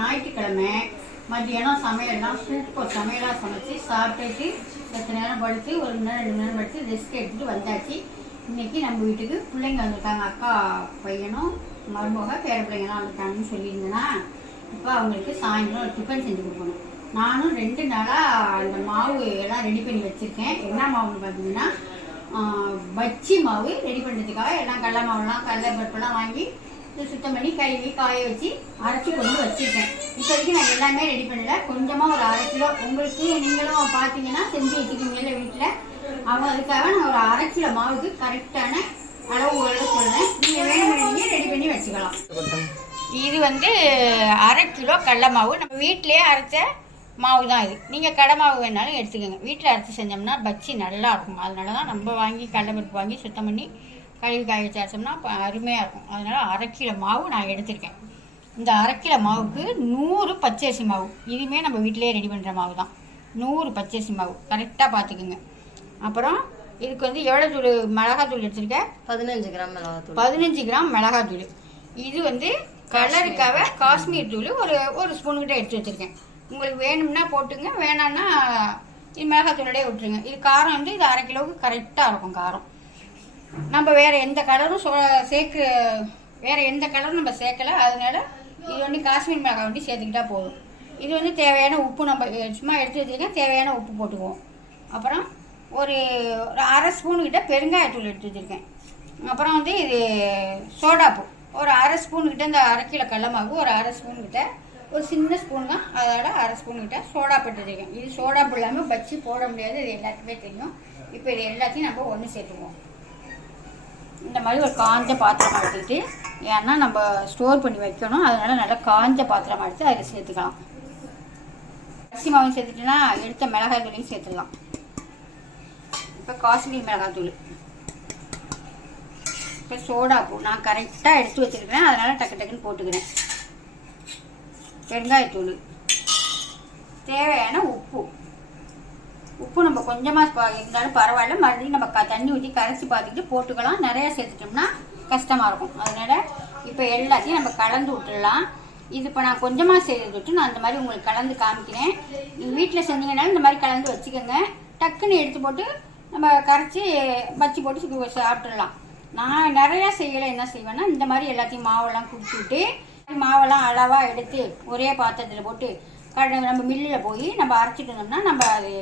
ஞாயிற்றுக்கிழமை மத்தியானம் சமையல்லாம் சூப்பர் சமையலாக சமைச்சு சாப்பிட்டுட்டு 10 நேரம் படுத்து 1 மணி நேரம் 2 மணி நேரம் படுத்து ரெஸ்ட் எடுத்துகிட்டு வந்தாச்சு. இன்றைக்கி நம்ம வீட்டுக்கு பிள்ளைங்க வந்துட்டாங்க. அக்கா பையனும் மருமக பேர பிள்ளைங்கலாம் வந்துட்டாங்கன்னு சொல்லியிருந்தேன்னா இப்போ அவங்களுக்கு சாயந்தரம் டிஃபன் செஞ்சு கொடுக்கணும். நானும் 2 நாளாக அந்த மாவு எல்லாம் ரெடி பண்ணி வச்சுருக்கேன். என்ன மாவுன்னு பார்த்தீங்கன்னா பச்சி மாவு ரெடி பண்ணுறதுக்காக எல்லாம் கடலை மாவுலாம் கடலை பருப்பெல்லாம் வாங்கி சுத்தம் பண்ணி கழுவி காய வச்சு அரைச்சி கொண்டு வச்சுருக்கேன். இப்போதைக்கு நான் எல்லாமே ரெடி பண்ணல. கொஞ்சமாக ஒரு 1/2 கிலோ உங்களுக்கு நீங்களும் பார்த்தீங்கன்னா செஞ்சு வச்சுக்கிங்கல்ல வீட்டில். அவங்க அதுக்காக நான் ஒரு 1/2 கிலோ மாவுக்கு கரெக்டான அளவு சொல்கிறேன். நீங்கள் வேணும்னு ரெடி பண்ணி வச்சுக்கலாம். இது 1/2 கிலோ கடலை மாவு நம்ம வீட்டிலேயே அரைச்ச மாவு தான். இது நீங்கள் கடை மாவு வேணாலும் எடுத்துக்கோங்க. வீட்டில் அரைச்சி செஞ்சோம்னா பச்சி நல்லா இருக்கும். அதனால தான் நம்ம வாங்கி கடலை பருப்பு வாங்கி சுத்தம் பண்ணி கழுவி காய வச்சு அரைச்சோம்னா அருமையாக இருக்கும். அதனால் 1/2 கிலோ மாவு நான் எடுத்திருக்கேன். இந்த 1/2 கிலோ மாவுக்கு 100 பச்சரிசி மாவு. இதுவுமே நம்ம வீட்டிலேயே ரெடி பண்ணுற மாவு தான். 100 பச்சரிசி மாவு கரெக்டாக பார்த்துக்குங்க. அப்புறம் இதுக்கு எவ்வளோ தூள் மிளகாத்தூள் எடுத்துருக்கேன்? 15 கிராம் மிளகாத்தூள். 15 கிராம் மிளகாத்தூள். இது கலருக்காக காஷ்மீர் தூள் ஒரு ஸ்பூனுக்கிட்ட எடுத்து வச்சுருக்கேன். உங்களுக்கு வேணும்னா போட்டுங்க, வேணான்னா இது மிளகாத்தூளோடய விட்டுருங்க. இது காரம் இது 1/2 கிலோவுக்கு கரெக்டாக இருக்கும் காரம். நம்ம வேறு எந்த கலரும் வேறு எந்த கலரும் நம்ம சேர்க்கலை. அதனால இது காஷ்மீர் மிளகாய் சேர்த்துக்கிட்டா போதும். இது தேவையான உப்பு நம்ம சும்மா எடுத்து வச்சுருக்கேன். தேவையான உப்பு போட்டுக்குவோம். அப்புறம் ஒரு 1/2 ஸ்பூனுக்கிட்ட பெருங்காயத்தூள் எடுத்து வச்சுருக்கேன். அப்புறம் இது சோடாப்பு ஒரு 1/2 ஸ்பூனுக்கிட்ட. இந்த 1/2 கிலோ கடலை மாவு ஒரு 1/2 ஸ்பூனுக்கிட்ட, ஒரு சின்ன ஸ்பூன் தான், அதோட 1/2 ஸ்பூனுக்கிட்ட சோடாப்பு எடுத்துருக்கேன். இது சோடாப்பு இல்லாமல் பச்சி போட முடியாது, இது எல்லாத்துக்குமே தெரியும். இப்போ இது எல்லாத்தையும் நம்ம ஒன்று சேர்த்துக்குவோம். இந்த மாதிரி ஒரு காஞ்ச பாத்திரமாக எடுத்துக்கிட்டு, ஏன்னா நம்ம ஸ்டோர் பண்ணி வைக்கணும், அதனால நல்லா காஞ்ச பாத்திரமாக எடுத்து அதில் சேர்த்துக்கலாம். அரிசி மாவும் சேர்த்துட்டுனா எடுத்த மிளகாய் தூளையும் சேர்த்துடலாம். இப்போ காஷ்மீர் மிளகாய் தூள், இப்போ சோடாப்பூ நான் கரெக்டாக எடுத்து வச்சுருக்கிறேன், அதனால் டக்கு டக்குன்னு போட்டுக்கிறேன். பெருங்காயத்தூள், தேவையான உப்பு நம்ம கொஞ்சமாக இருந்தாலும் பரவாயில்ல, மறுபடியும் நம்ம தண்ணி ஊற்றி கரைச்சி பார்த்துக்கிட்டு போட்டுக்கலாம். நிறையா சேர்த்துட்டோம்னா கஷ்டமாக இருக்கும். அதனால் இப்போ எல்லாத்தையும் நம்ம கலந்து விட்டுடலாம். இது இப்போ நான் கொஞ்சமாக செய்து விட்டு நான் அந்த மாதிரி உங்களுக்கு கலந்து காமிக்கிறேன். நீங்கள் வீட்டில் செஞ்சீங்கன்னாலும் இந்த மாதிரி கலந்து வச்சுக்கோங்க. டக்குன்னு எடுத்து போட்டு நம்ம கரைச்சி வச்சு போட்டு சாப்பிட்டுடலாம். நான் நிறையா செய்யலை. என்ன செய்வேன்னா இந்த மாதிரி எல்லாத்தையும் மாவெல்லாம் குடிச்சு விட்டு மாவெல்லாம் அளவாக எடுத்து ஒரே பாத்திரத்தில் போட்டு நம்ம மில்லில் போய் நம்ம அரைச்சிட்டு இருந்தோம்னா நம்ம அது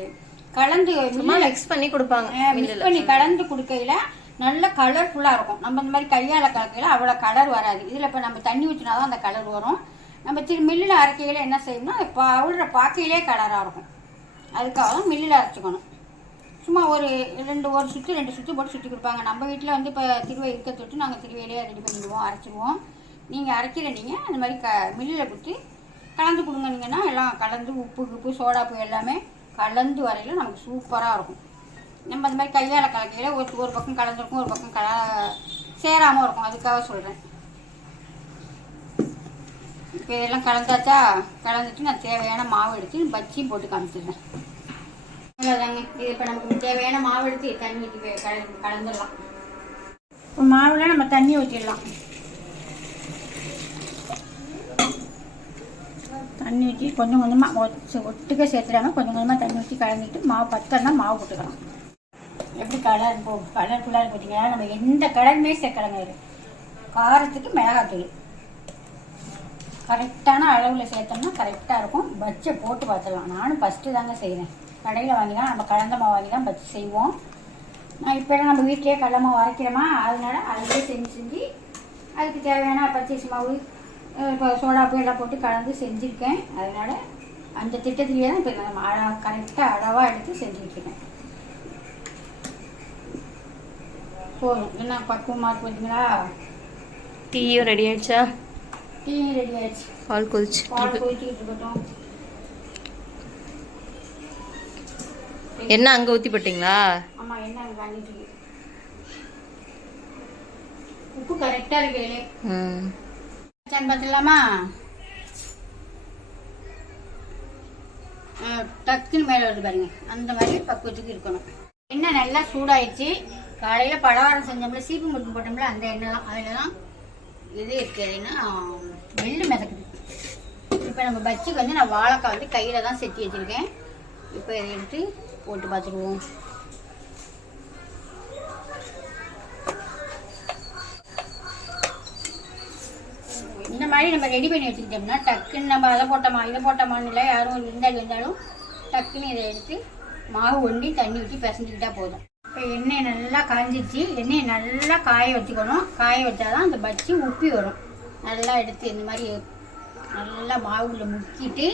கலந்து மிக்ஸ் பண்ணி கொடுப்பாங்க. மிக்ஸ் பண்ணி கலந்து கொடுக்கையில நல்ல கலர்ஃபுல்லாக இருக்கும். நம்ம இந்த மாதிரி கையால் கலக்கையில் அவ்வளோ கலர் வராது. இதில் இப்போ நம்ம தண்ணி ஊற்றினா தான் அந்த கலர் வரும். நம்ம மில்லில் அரைக்கையில் என்ன செய்யணும்னா பவுடரை பார்க்கையிலே கலராக இருக்கும். அதுக்காக தான் மில்லில் அரைச்சிக்கணும். சும்மா ஒரு சுற்று 2 சுற்று போட்டு சுற்றி கொடுப்பாங்க. நம்ம வீட்டில் இப்போ திருவை இருக்க தொட்டு நாங்கள் திருவையிலே ரெடி பண்ணிடுவோம், அரைச்சிடுவோம். நீங்கள் அரைக்கிறீங்க அந்த மாதிரி மில்லில் கொடுத்து கலந்து கொடுங்கனீங்கன்னா எல்லாம் கலந்து உப்பு சோடாப்பு எல்லாமே கலந்து வரையில் நமக்கு சூப்பராக இருக்கும். நம்ம அந்த மாதிரி கையால் கலக்கையில் ஒரு பக்கம் கலந்துருக்கும், ஒரு பக்கம் சேராமல் இருக்கும். அதுக்காக சொல்கிறேன். இப்போ இதெல்லாம் கலந்தாச்சா? கலந்துட்டு நான் தேவையான மாவு எடுத்து பச்சியும் போட்டு காமிச்சிடுறேன். அவ்வளோதாங்க. இது இப்போ நமக்கு தேவையான மாவு எடுத்து தண்ணி ஊற்றி கலந்துடலாம். இப்போ மாவில் நம்ம தண்ணி ஊற்றிடலாம். தண்ணி ஊற்றி கொஞ்சம் கொஞ்சமாக ஒட்டுக்க சேர்த்துடாமல் கொஞ்சம் கொஞ்சமாக தண்ணி ஊற்றி கலந்துட்டு மாவு பத்தன்னா மாவு போட்டுக்கலாம். எப்படி கலர்ஃபுல்லாக பார்த்தீங்கன்னா நம்ம எந்த கலருமே சேர்க்கலங்க. இது காரத்துக்கு மிளகாத்தூள் கரெக்டான அளவில் சேர்த்தோம்னா கரெக்டாக இருக்கும். பச்சை போட்டு பார்த்துடலாம். நானும் ஃபஸ்ட்டு தாங்க செய்கிறேன். கடையில் வாங்கி தான் நம்ம கலந்த மாவு வாங்கி தான் பச்சை செய்வோம். நான் இப்போ நம்ம வீட்டிலேயே கடலை மாவு அரைக்கிறோமா, அதனால அதிலே செஞ்சு அதுக்கு தேவையான பச்சரிசி மாவு இப்போ சோடாப்பு எல்லாம் போட்டு கலந்து செஞ்சுருக்கேன். அதனால் அந்த திட்டத்திலேயே தான் இப்போ நம்ம கரெக்டாக அளவாக எடுத்து செஞ்சுட்ருக்கேன். போதும். என்ன பக்குவமாக இருக்கு பார்த்தீங்களா? டீயும் ரெடி ஆயிடுச்சா? டீயும் ரெடி ஆயிடுச்சு. பால் கொதிச்சுக்கிட்டு இருக்கட்டும். என்ன அங்கே ஊற்றி போட்டிங்களா? ஆமாம், என்ன அங்கே வாங்கிட்டு இருக்கு. உப்பு கரெக்டாக இருக்கு. பார்த்துலாமா? டக்குன்னு மேலே வருது பாருங்க. அந்த மாதிரி பக்குவத்துக்கு இருக்கணும். எண்ணெய் நல்லா சூடாயிடுச்சு. காலையில் பலகாரம் செஞ்சோம்ல, சீப்பு முறுக்கு போட்டோம்ல, அந்த எண்ணெய் தான். அதில் தான் இது இருக்குது. ஏன்னா வெள்ளை மிதக்குது. இப்போ நம்ம பஜ்ஜிக்கு வந்து நான் வாழைக்காய் வந்து கையில் தான் செட்டி வச்சுருக்கேன். இப்போ இதை எடுத்து போட்டு பார்த்துருவோம். இந்த மாதிரி நம்ம ரெடி பண்ணி வச்சுக்கிட்டோம்னா டக்குன்னு நம்ம அதை போட்டோமா இதை போட்டோமான்னு இல்லை, யாரும் விருந்தாளி வந்தாலும் டக்குன்னு இதை எடுத்து மாவு ஒண்டி தண்ணி ஊற்றி பிசைஞ்சிக்கிட்டா போதும். இப்போ எண்ணெய் நல்லா காஞ்சிச்சு. எண்ணெயை நல்லா காய வச்சுக்கணும். காய வச்சாதான் அந்த பஜ்ஜி உப்பி வரும். நல்லா எடுத்து இந்த மாதிரி நல்லா மாவுல முக்கிட்டு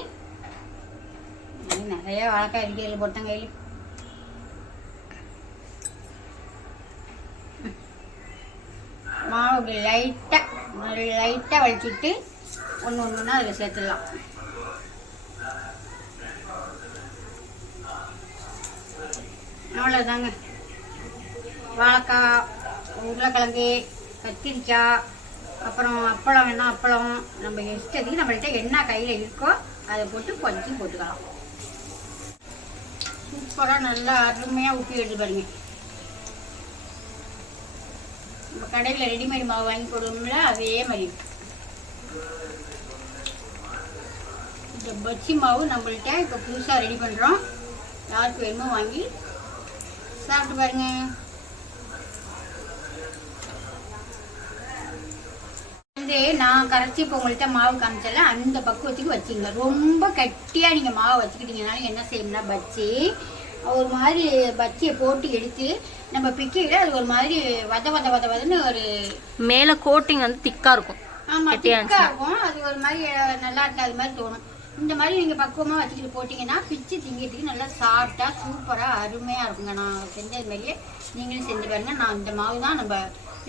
நிறைய வாழைக்காய் இடிக்கையில் போட்டாங்க கையில். மாவு லைட்டாக வலிச்சுட்டு ஒன்று ஒன்றுனா அதில் சேர்த்துடலாம். அவ்வளோதாங்க. வாழைக்காய், உருளைக்கிழங்கு, கத்திரிக்காய், அப்புறம் அப்பளம் வேணால் அப்பளம், நம்ம இஷ்டத்துக்கு நம்மள்கிட்ட என்ன கையில் இருக்கோ அதை போட்டு கொஞ்சம் போட்டுக்கலாம். சூப்பராக நல்லா அருமையாக ஊற்றி எடுத்து பாருங்க. நம்ம கடையில் ரெடிமேட் மாவு வாங்கி போடுவோம்ல அதே மாதிரி இந்த பஜ்ஜி மாவு நம்மள்கிட்ட இப்போ புதுசாக ரெடி பண்ணுறோம். யாருக்கு வேணுமோ வாங்கி சாப்பிட்டு பாருங்க. வந்து நான் கரைச்சி இப்போ உங்கள்கிட்ட மாவு காமிச்சல அந்த பக்குவத்துக்கு வச்சுங்க. ரொம்ப கட்டியாக நீங்கள் மாவு வச்சுக்கிட்டீங்கனாலும் என்ன செய்யணும்னா பஜ்ஜி ஒரு மாதிரி பஜ்ஜியை போட்டு எடுத்து நம்ம பிக்கையில் அது ஒரு மாதிரி வதன்னு ஒரு மேலே கோட்டிங் வந்து திக்காக இருக்கும். ஆமாம், திக்காக இருக்கும். அது ஒரு மாதிரி நல்லா இருக்கு, அது மாதிரி தோணும். இந்த மாதிரி நீங்கள் பக்குவமாக வச்சுக்கிட்டு போட்டிங்கன்னா பிச்சு திங்கிறதுக்கு நல்லா சாஃப்டாக சூப்பராக அருமையாக இருக்குங்க. நான் செஞ்சது மாதிரியே நீங்களும் செஞ்சு பாருங்கள். நான் இந்த மாவு தான் நம்ம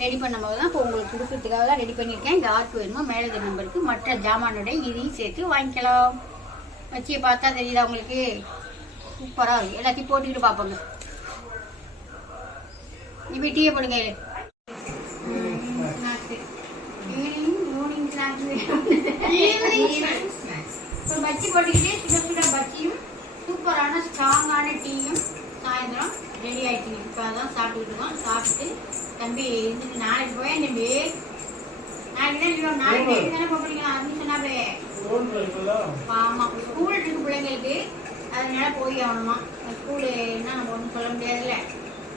ரெடி பண்ண மாவு தான் இப்போ உங்களுக்கு கொடுக்கறதுக்காக தான் ரெடி பண்ணியிருக்கேன். யாருக்கு வேணுமோ மேலே நம்பருக்கு மற்ற ஜாமானோட இதையும் சேர்த்து வாங்கிக்கலாம். வச்சியை பார்த்தா தெரியுதா உங்களுக்கு? சூப்பராக இருக்கும். எல்லாத்தையும் போட்டுக்கிட்டு பார்ப்போங்க. இப்போ டீயை போடுங்க. இப்போ பஜ்ஜி போட்டுக்கிட்டு சுட பஜ்ஜியும் சூப்பரான ஸ்ட்ராங்கான டீயும் சாயந்தரம் ரெடி ஆகிடுச்சுங்க. இப்போ அதான் சாப்பிட்டுக்கிட்டு இருக்கோம். சாப்பிட்டு தம்பி இருந்துட்டு நாளைக்கு போய் தம்பி நாளைக்கு தானே போகிறீங்களா அப்படின்னு சொன்னாவே. ஆமாம், ஸ்கூல் இருக்கு பிள்ளைங்களுக்கு, அதனால போய் ஆகணுமா. ஸ்கூலு என்ன நம்ம ஒன்றும் சொல்ல முடியாதுல்ல.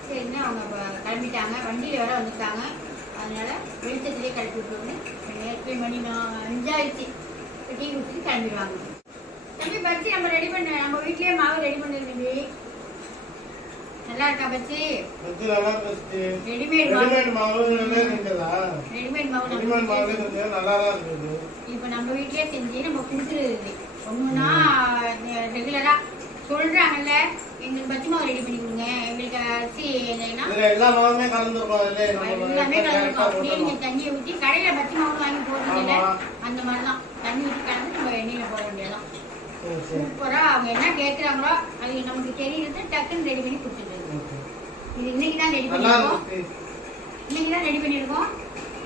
சரின்னு அவங்க இப்போ கிளம்பிட்டாங்க. வண்டியில் வேற வந்துட்டாங்க. அதனால வெளிச்சத்துலேயே கிளப்பி விட்டுருவோன்னு நேரத்துலேயே மணி 5 ஆயிடுச்சு. டீ குடிச்சிட்டு கிளம்பிடுவாங்க. தம்பி பஜ்ஜி நம்ம ரெடி பண்ண நம்ம வீட்லேயே மாவு ரெடி பண்ணது தம்பி. நல்லா இருக்கா பஜ்ஜி? ரெடிமேட் மாவு இப்போ நம்ம வீட்லயே செஞ்சு நம்ம கொடுத்துருது. ஒன்றுனா ரெகுலரா சொல்றாங்கல்ல, எங்களுக்கு பஜ்ஜி மாவு ரெடி பண்ணி கொடுங்க, எங்களுக்கு அரிசி எல்லாமே கலந்துருக்கோம். அப்படியே நீங்க தண்ணியை ஊற்றி கடையில பஜ்ஜி மாவு வாங்கி போடுறீங்கல்ல அந்த மாதிரிதான் தண்ணி ஊற்றி கலந்து நம்ம எண்ணெயில போட வேண்டியதான். சூப்பரா அவங்க என்ன கேட்குறாங்களோ அது நமக்கு தெரியுது, டக்குன்னு ரெடி பண்ணி கொடுத்துருது. இது இன்னைக்கு தான் ரெடி பண்ணிருக்கோம்.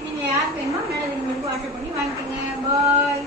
நீங்க யாருக்கு வேணுமோ மேலே வாட்ஸ்அப் பண்ணி வாங்கிக்கோங்க. பாய்.